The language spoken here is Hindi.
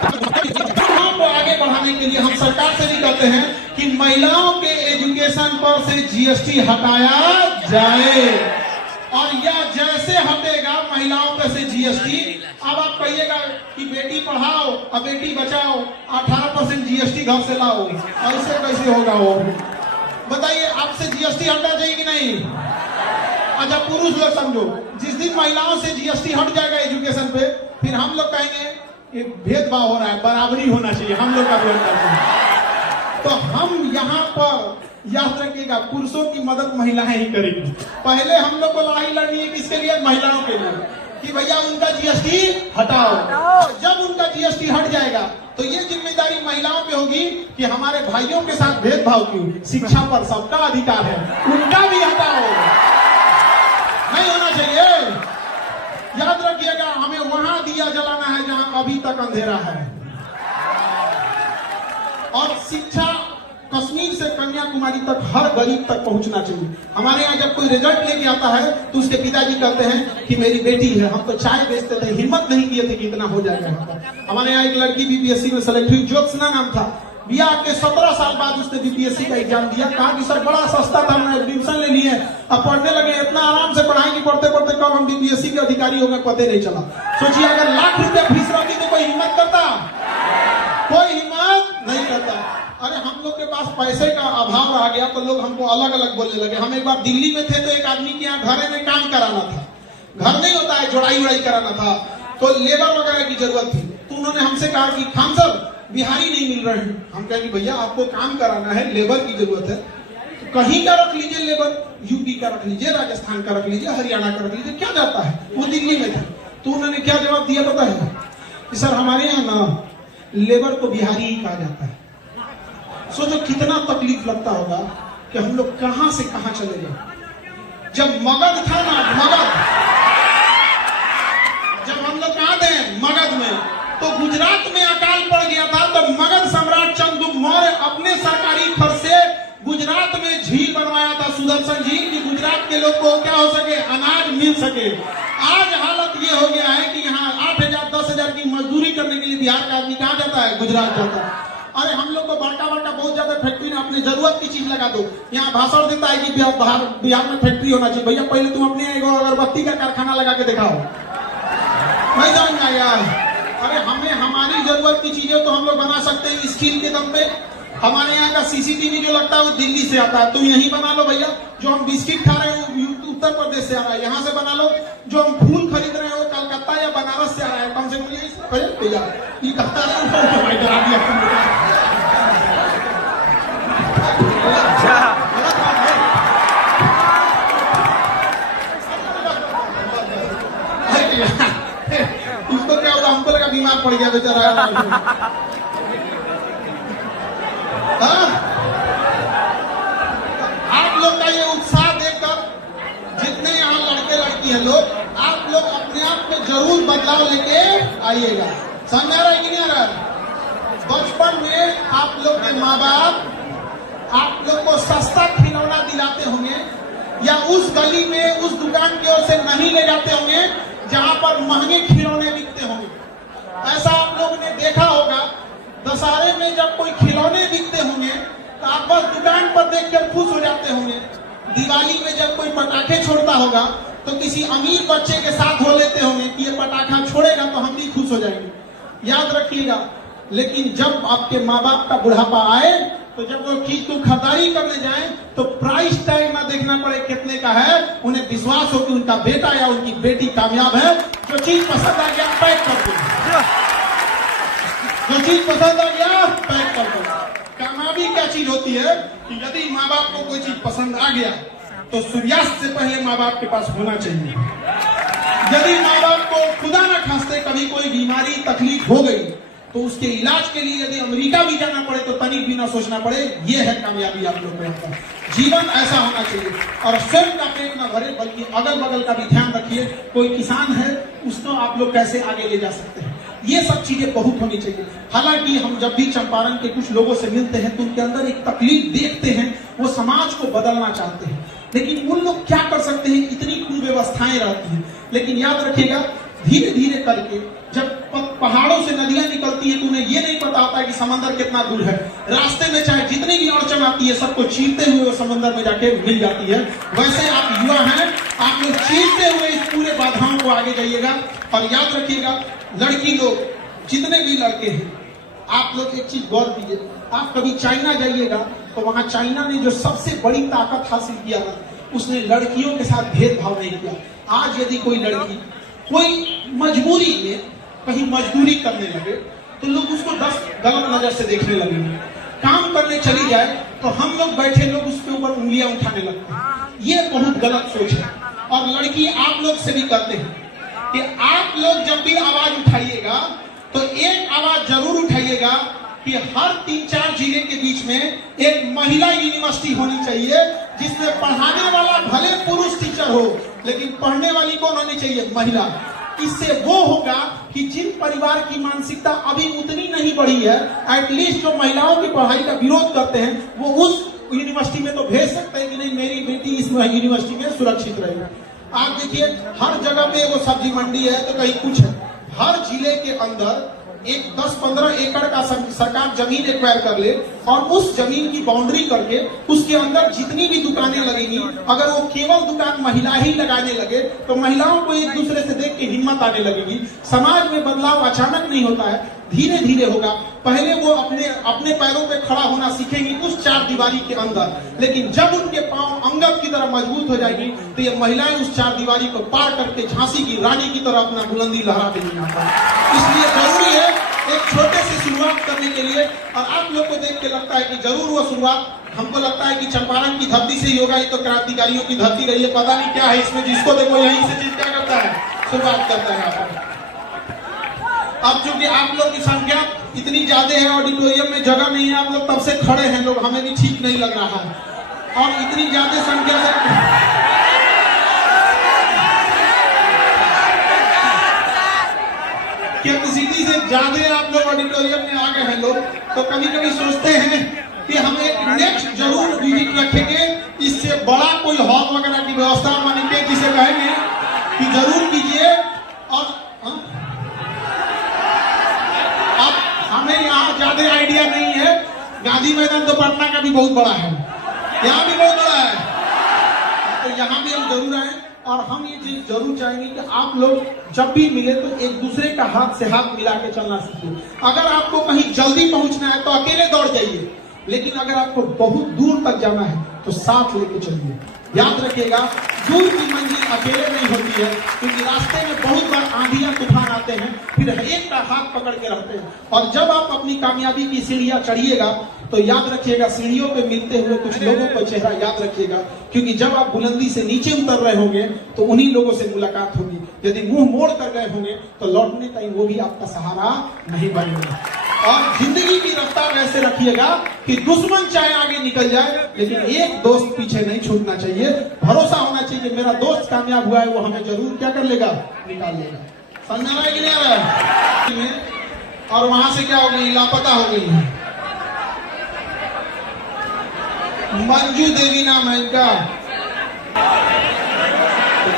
को आगे बढ़ाने के लिए हम सरकार से भी कहते हैं कि महिलाओं के एजुकेशन पर से जीएसटी हटाया जाए, और यह जैसे हटेगा महिलाओं पर से जीएसटी, अब आप कहिएगा कि बेटी पढ़ाओ और बेटी बचाओ, 18% जीएसटी घर से लाओ, ऐसे कैसे होगा वो बताइए? आपसे जीएसटी हटना चाहिए कि नहीं? अच्छा पुरुष लोग समझो, जिस दिन महिलाओं से जीएसटी हट जाएगा एजुकेशन पे, फिर हम लोग कहेंगे ये भेदभाव हो रहा है, बराबरी होना चाहिए, हम लोग का भी होना चाहिए। तो हम यहाँ पर याद रखिएगा, पुरुषों की मदद महिलाएं ही करेगी। पहले हम लोग को लड़ाई लड़नी है किसके लिए? महिलाओं के लिए, कि भैया उनका जीएसटी हटाओ। जब उनका जीएसटी हट जाएगा तो ये जिम्मेदारी महिलाओं पे होगी कि हमारे भाइयों के साथ भेदभाव क्यों, शिक्षा पर सबका अधिकार है, उनका भी हटाओ, नहीं होना चाहिए। याद रखिएगा, हमें वहां दिया जलाना है जहां अभी तक अंधेरा है। और शिक्षा कश्मीर से कन्याकुमारी तक हर गरीब तक पहुंचना चाहिए। हमारे यहाँ जब कोई रिजल्ट लेके आता है तो उसके पिताजी कहते हैं कि मेरी बेटी है, हम तो चाय बेचते थे, हिम्मत नहीं किए थे कि इतना हो जाएगा। हमारे यहाँ एक लड़की बीपीएससी में सेलेक्ट हुई, ज्योत्सना नाम था, बियाह के 17 साल बाद उसने बीपीएससी का एग्जाम दिया। कहा कि सर बड़ा सस्ता था, हमने एडमिशन ले लिए, अब पढ़ने लगे, इतना आराम से पढ़ाएंगे, पढ़ते पढ़ते कब हम बीपीएससी के अधिकारी हो गए पता नहीं चला। सोचिए अगर लाख रुपया फीस रहती तो कोई हिम्मत करता? कोई हिम्मत नहीं करता। अरे हम लोग के पास पैसे का अभाव आ गया तो लोग हमको अलग अलग बोलने लगे। हम एक बार दिल्ली में थे तो एक आदमी के यहाँ घर में काम कराना था, घर नहीं होता है, जोड़ाई उड़ाई कराना था, तो लेबर वगैरह की जरूरत थी। तो उन्होंने हमसे कहा कि खान सर बिहारी नहीं मिल रहे हैं। हम कहें कि भैया आपको काम कराना है, लेबर की जरूरत है, तो कहीं का रख लीजिए लेबर, यूपी का रख लीजिए, राजस्थान का रख लीजिए, हरियाणा का रख लीजिए, क्या जाता है। वो दिल्ली में था। तो उन्होंने क्या जवाब दिया पता है? कि सर हमारे यहाँ ना लेबर को बिहारी ही कहा जाता है। सोचो कितना तकलीफ लगता होगा कि हम लोग कहां से कहां चले गए। जब मगध था ना, मगध, जब हम लोग कहां थे? मगध में। तो गुजरात में अकाल पड़ गया था, तो मगध सम्राट चंद्रगुप्त मौर्य अपने सरकारी खर्च से गुजरात में झील बनवाया था, सुदर्शन झील, कि गुजरात के लोग को क्या हो सके, अनाज मिल सके। आज हालत ये हो गया है कि यहाँ 8,000 10,000 की मजदूरी करने के लिए बिहार का आदमी कहाँ जाता है? गुजरात जाता है। अरे हम लोग को बड़का बड़का बहुत ज्यादा फैक्ट्री में अपने जरूरत की चीज लगा दो। यहाँ भाषण देता है कि बिहार में फैक्ट्री होना चाहिए। भैया पहले तुम अपने एक अगरबत्ती का कारखाना लगा के दिखाओ, नहीं समझ में आया? अरे हमें हमारी जरूरत की चीजें तो हम लोग बना सकते हैं स्किल के दम पे। हमारे यहाँ का सीसीटीवी जो लगता है वो दिल्ली से आता है, तुम यहीं बना लो भैया। जो हम बिस्किट खा रहे हैं वो उत्तर प्रदेश से आ रहा है, यहाँ से बना लो। जो हम फूल खरीद रहे हैं वो कलकत्ता या बनारस से आ रहा है, कम से कम भैया ये कहता है। इसको क्या होगा? हमको लगा बीमार पड़ गया बेचारा। आप लोग का ये उत्साह देखकर जितने यहाँ लड़के लड़की हैं लोग, आप लोग अपने आप में जरूर बदलाव लेके आइएगा। समझ आ रहा है कि नहीं आ रहा है? बचपन में आप लोग के माँ बाप आप लोग को सस्ता खिलौना दिलाते होंगे, या उस गली में उस दुकान की ओर से नहीं ले जाते होंगे जहां पर महंगे खिलौने बिकते होंगे। ऐसा आप लोगों ने देखा होगा, दशहरे में जब कोई खिलौने बिकते होंगे तो आप बस दुकान पर देखकर खुश हो जाते होंगे। दिवाली में जब कोई पटाखे छोड़ता होगा तो किसी अमीर बच्चे के साथ हो लेते होंगे कि ये पटाखा छोड़ेगा तो हम भी खुश हो जाएंगे। याद रखिएगा, लेकिन जब आपके माँ बाप का बुढ़ापा आए तो जब वो चीज को खरीदारी करने जाए तो प्राइस टैग ना देखना पड़े कितने का है, उन्हें विश्वास हो कि उनका बेटा या उनकी बेटी कामयाब है। जो चीज पसंद आ गया पैक कर दो, जो चीज पसंद आ गया पैक कर दो। कामयाबी क्या चीज होती है कि यदि माँ बाप को कोई चीज पसंद आ गया तो सूर्यास्त से पहले माँ बाप के पास होना चाहिए। यदि माँ बाप को खुदा न खास्ते कभी कोई बीमारी तकलीफ हो गई तो उसके इलाज के लिए यदि अमेरिका भी जाना पड़े तो तनिक भी ना सोचना पड़े। ये है कामयाबी आप लोग को। जीवन ऐसा होना चाहिए, और स्वयं का पेट न भरे बल्कि अगल बगल का भी ध्यान रखिए। कोई किसान है उसको आप लोग कैसे आगे ले जा सकते हैं, ये सब चीजें बहुत होनी चाहिए। हालांकि हम जब भी चंपारण के कुछ लोगों से मिलते हैं तो उनके अंदर एक तकलीफ देखते हैं, वो समाज को बदलना चाहते हैं, लेकिन उन लोग क्या कर सकते हैं, इतनी कुव्यवस्थाएं रहती हैं। लेकिन याद रखिएगा, धीरे धीरे करके जब पहाड़ों से नदियां निकलती है तो उन्हें ये नहीं पता होता है कि समंदर कितना दूर है। रास्ते में चाहे जितनी भी अड़चन आती है सबको चीरते हुए वो समंदर में जाके मिल जाती है। वैसे आप युवा हैं, आप लोग चीरते हुए इस पूरे बाधाओं को आगे जाइएगा। और याद रखिएगा लड़की लोग जितने भी लड़के हैं, आप लोग एक चीज गौर कीजिए, आप कभी चाइना जाइएगा तो वहां चाइना ने जो सबसे बड़ी ताकत हासिल किया ना, उसने लड़कियों के साथ भेदभाव नहीं किया। आज यदि कोई लड़की कोई मजबूरी में कहीं मजदूरी करने लगे तो लोग उसको 10 गलत नजर से देखने लगेंगे। काम करने चली जाए तो हम लोग बैठे लोग उसके ऊपर उंगलियां उठाने लगते हैं। ये बहुत गलत सोच है। और लड़की आप लोग से भी करते हैं कि आप लोग जब भी आवाज उठाइएगा तो एक आवाज जरूर उठाइएगा कि हर 3-4 जिले के बीच में एक महिला यूनिवर्सिटी होनी चाहिए, जिसमें पढ़ाने वाला भले पुरुष टीचर हो लेकिन पढ़ने वाली कौन होनी चाहिए? महिला। इससे वो होगा कि जिन परिवार की मानसिकता अभी उतनी नहीं बढ़ी है, एटलीस्ट जो महिलाओं की पढ़ाई का विरोध करते हैं वो उस यूनिवर्सिटी में तो भेज सकते हैं कि नहीं मेरी बेटी इस यूनिवर्सिटी में सुरक्षित रहेगी। आप देखिए हर जगह पे वो सब्जी मंडी है तो कहीं कुछ है। हर जिले के अंदर एक 10-15 एकड़ का सरकार जमीन एक्वायर कर ले और उस जमीन की बाउंड्री करके उसके अंदर जितनी भी दुकानें लगेंगी, अगर वो केवल दुकान महिला ही लगाने लगे तो महिलाओं को एक दूसरे से देख के हिम्मत आने लगेगी। समाज में बदलाव अचानक नहीं होता है, धीरे धीरे होगा। पहले वो अपने पैरों पे खड़ा होना सीखेंगी उस 4 दीवारी के अंदर, लेकिन जब उनके पांव अंगद की तरह मजबूत हो जाएगी तो ये महिलाएं उस 4 दीवारी को पार करके झांसी की रानी की तरह अपना बुलंदी लहरा देंगी। इसलिए जरूरी है एक छोटे से शुरुआत करने के लिए। और आप लोग को देख के लगता है कि जरूर वो शुरुआत हमको लगता है कि चंपारण की धरती से ही होगा, ये तो क्रांतिकारियों की धरती रही है, पता नहीं क्या है इसमें, जिसको देखो यहीं से चीज क्या करता है, शुरुआत करता है। अब चूंकि आप लोग की संख्या इतनी ज्यादा है, ऑडिटोरियम में जगह नहीं है, आप लोग तब से खड़े हैं लोग, हमें भी ठीक नहीं लग रहा है। और इतनी ज्यादा संख्या से कैपेसिटी से ज्यादा आप लोग ऑडिटोरियम में आ गए हैं लोग, तो कभी कभी सोचते हैं कि हम एक नेक्स्ट जरूर विजिट रखेंगे, इससे बड़ा कोई हॉल वगैरह की व्यवस्था मानेंगे, जिसे कहेंगे कि जरूर कीजिए। और अब हमें यहाँ ज्यादा आइडिया नहीं है, गांधी मैदान तो पटना का भी बहुत बड़ा है, यहाँ भी बहुत बड़ा है, तो यहाँ भी हम जरूर आए। और हम ये चीज जरूर चाहेंगे कि आप लोग जब भी मिले तो एक दूसरे का हाथ से हाथ मिला के चलना सीखिए। अगर आपको कहीं जल्दी पहुंचना है तो अकेले दौड़ जाइए, लेकिन अगर आपको बहुत दूर तक जाना है तो साथ लेके चलिए। याद रखिएगा दूर की मंजिल अकेले नहीं होती है, क्योंकि रास्ते में बहुत बार आंधियां तूफान आते हैं, फिर एक का हाथ पकड़ के रहते हैं। और जब आप अपनी कामयाबी की सीढ़ियां चढ़िएगा तो याद रखिएगा सीढ़ियों पे मिलते हुए कुछ लोगों का चेहरा याद रखिएगा, क्योंकि जब आप बुलंदी से नीचे उतर रहे होंगे तो उन्हीं लोगों से मुलाकात होगी। यदि मुंह मोड़ कर गए होंगे तो लौटने टाइम वो भी आपका सहारा नहीं बनेगा। और जिंदगी की रफ्तार ऐसे रखिएगा कि दुश्मन चाहे आगे निकल जाए लेकिन एक दोस्त पीछे नहीं छूटना चाहिए। भरोसा होना चाहिए मेरा दोस्त कामयाब हुआ है, वो हमें जरूर क्या कर लेगा, निकाल लेगा। समझ आ रहा है कि नहीं आ रहा है? और वहां से क्या हो गई, लापता हो गई है। मंजू देवी नाम है इनका, तो